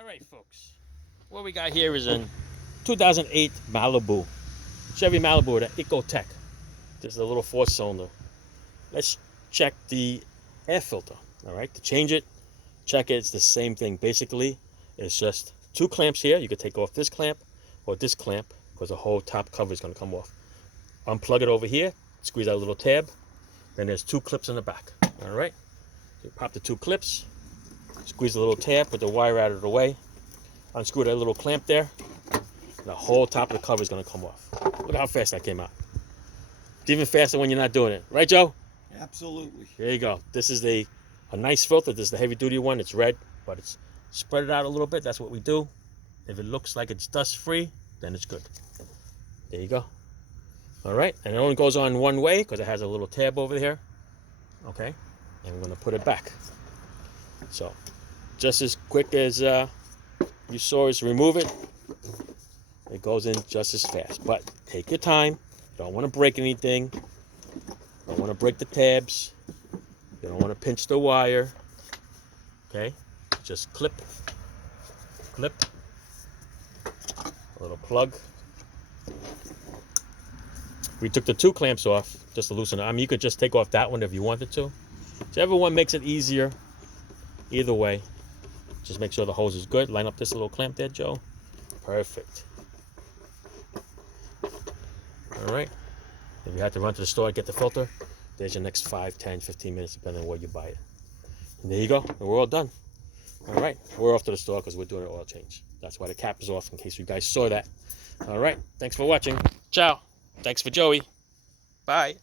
All right, folks. What we got here is a 2008 Malibu, Chevy Malibu with an Ecotec. This is a little four-cylinder. Let's check the air filter. All right, to change it, check it. It's the same thing. Basically, it's just two clamps here. You could take off this clamp or this clamp because the whole top cover is going to come off. Unplug it over here. Squeeze out a little tab. Then there's two clips in the back. All right. So you pop the two clips. Squeeze the little tab. Put the wire out of the way. Unscrew that little clamp there. And the whole top of the cover is going to come off. Look how fast that came out. It's even faster when you're not doing it. Right, Joe? Absolutely. There you go. This is a nice filter. This is the heavy-duty one. It's red, but it's spread it out a little bit. That's what we do. If it looks like it's dust-free, then it's good. There you go. All right. And it only goes on one way because it has a little tab over here. Okay. And we're going to put it back. So just as quick as you saw us remove it, it goes in just as fast. But take your time. You don't want to break anything. You don't want to break the tabs. You don't want to pinch the wire. Okay? Just clip. Clip. A little plug. We took the two clamps off just to loosen it. I mean, you could just take off that one if you wanted to. Whichever one makes it easier. Either way. Just make sure the hose is good. Line up this little clamp there, Joe. Perfect. All right. If you have to run to the store to get the filter, there's your next 5, 10, 15 minutes, depending on where you buy it. And there you go. And we're all done. All right. We're off to the store because we're doing an oil change. That's why the cap is off, in case you guys saw that. All right. Thanks for watching. Ciao. Thanks for Joey. Bye.